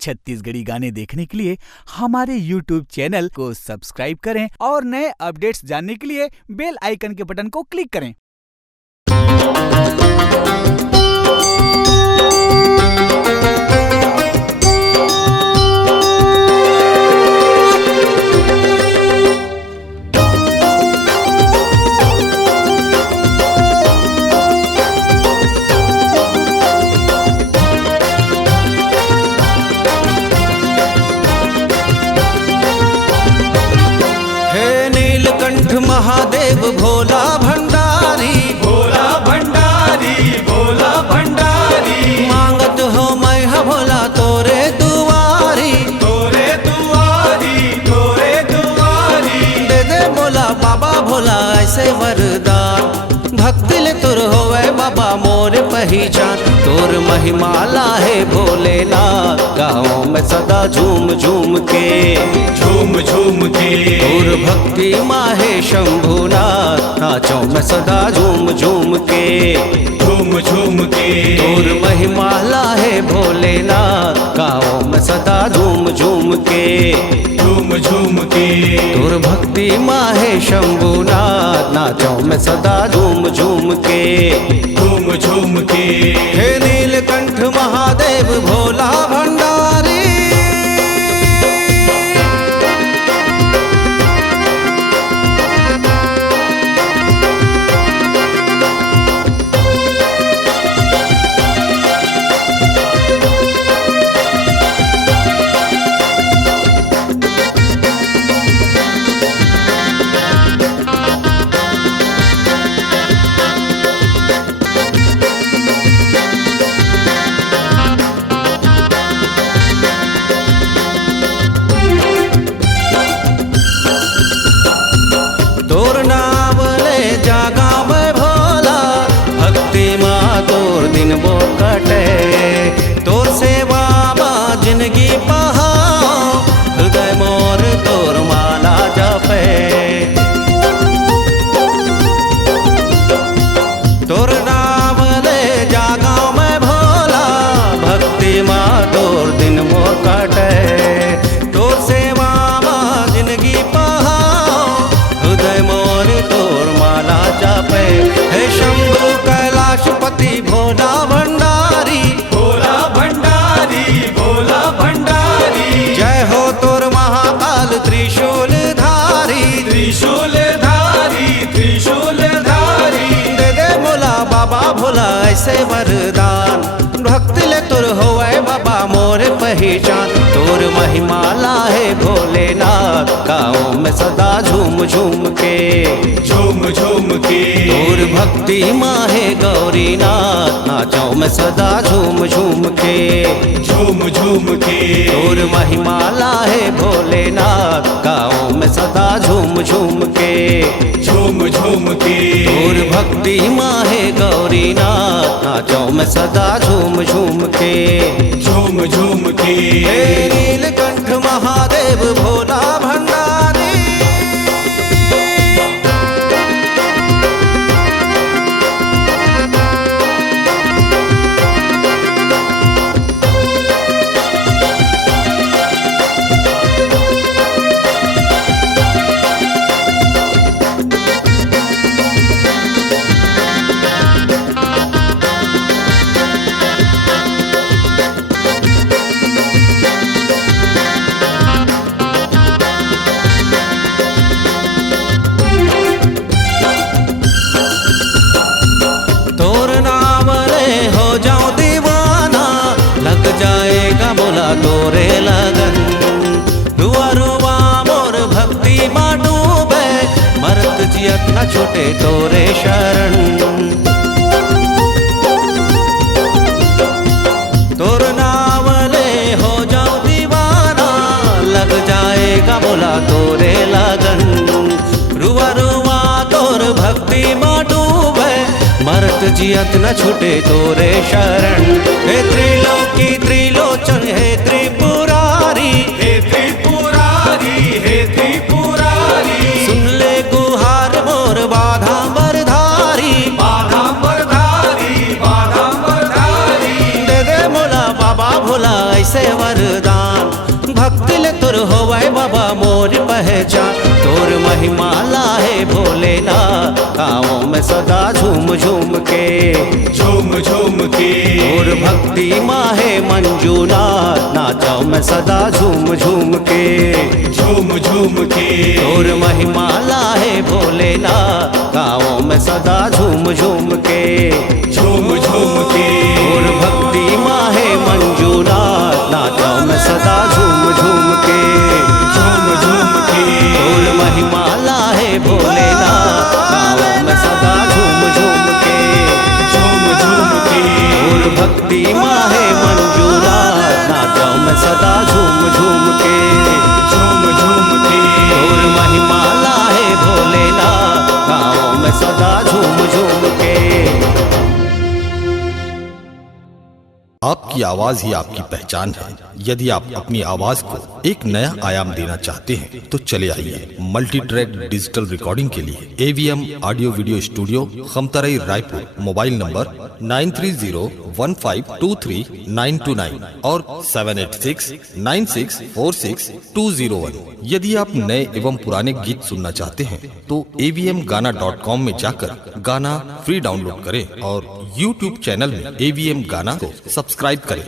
छत्तीसगढ़ी गाने देखने के लिए हमारे YouTube चैनल को सब्सक्राइब करें और नए अपडेट्स जानने के लिए बेल आइकन के बटन को क्लिक करें। महादेव भोला भंडारी, भोला भंडारी, भोला भंडारी। मांगत हो मैं भोला तोरे दुआरी, तोरे दुआरी, तोरे दुआरी। दे दे बोला बाबा भोला ऐसे वरदान, भक्ति ले तुर होवे बाबा मोर पहचान। तोर महिमा लाहे भोलेनाथ, गाँव में सदा झूम झूम के, झूम झूम के। तोर भक्ति माहे शंभुनाथ, नाचों में सदा झूम झूम के, झूम झूम के। तोर महिमा लाहे भोलेनाथ, गाँव में सदा झूम झूम के, झूम झूम के। तोर भक्ति माहे शंभुनाथ, नाचों में सदा झूम झूम के, झूम झूम के। हे नीलकंठ महादेव भोला भंडारी। तोर नाम ले जागा मैं भोला, भक्ति माँ तोर दिन वो कटे। तोर सेवा माँ जिंदगी पहाओ, हृदय मोर तोर माला जपे। तोर नाम ले जागा मैं भोला, भक्ति माँ तोर दिन वो कटे। तोर सेवा माँ जिंदगी मोर तोर माला जापे। हे शंभु कैलाशपति भोला भंडारी, भोला भंडारी, भोला भंडारी। जय हो तोर महाकाल त्रिशूल धारी, त्रिशूल धारी, त्रिशूल धारी। दे दे बोला बाबा भोला ऐसे वरदान, भक्ति ले तुर होवे बाबा मोर पहचान। तोर महिमा लाहे भोलेनाथ, गाँव में सदा झूम झूम के, झूम झूम के। तोर भक्ति माहे गौरीनाथ, नाचों में सदा झूम झूम के, झूम झूम के। तोर महिमा लाहे भोलेनाथ, गाँव में सदा झूम झूम के, झूम झूम के। तोर भक्ति माहे गौरीनाथ, नाचों में सदा झूम झूम के, झूम झूम के। हे नीलकंठ महादेव भोला भंडारी। जाएगा बोला तोरे लगन, रुआ रुआ मोर भक्ति माँ डूबे, मरत जियत न छूटे तोरे शरण। तोर नाम ले हो जाऊं दीवाना, लग जाएगा बोला तोरे लगन, रुआ रुआ तोर भक्ति माँ डूबे, मरत जियत न छूटे तोरे शरण। हे त्रिलोकी त्रिलोचन हे त्रिपुरारी, हे त्रिपुरारी, हे त्रिपुरारी। सुन ले गुहार मोर बाधा बरधारी, बाधा बरधारी, बाधा बरधारी। दे दे मोला बाबा भोला ऐसे वरदान। भक्त ले तुर होवे बाबा मोर पहचान, तोर महिमा लाहे भोलेनाथ, गाँवों में सदा झूम झूम के, झूम झूम के, तोर भक्ति माहे मंजूनाथ, नाचो में सदा झूम झूम के, झूम झूम के, तोर महिमा लाहे भोलेनाथ, गाँवों में सदा झूम झूम के, झूम झूम के, तोर भक्ति माहे मंजूनाथ, नाचो में सदा झूम झूम के, झूम झूम के, तोर महिमा लाहे भोलेनाथ, गाँवों में सदा झूम झूम के, झूम झूम के, तोर भक्ति माहे मंजूनाथ, नाचो में सदा झूम झूम के, झूम झूम के, तोर महिमा लाहे भोलेनाथ, गाँवों में सदा झूम झूम के। आपकी आवाज ही आपकी पहचान है। यदि आप अपनी आवाज को एक नया आयाम देना चाहते हैं तो चले आइए मल्टी ट्रैक डिजिटल रिकॉर्डिंग के लिए AVM audio video studio, Khamtarai, Raipur. Mobile number 9301523929 और 7869646201। यदि आप नए एवं पुराने गीत सुनना चाहते हैं तो avmgana.com में जाकर गाना फ्री डाउनलोड करें और YouTube चैनल में AVM गाना को सब्सक्राइब करें।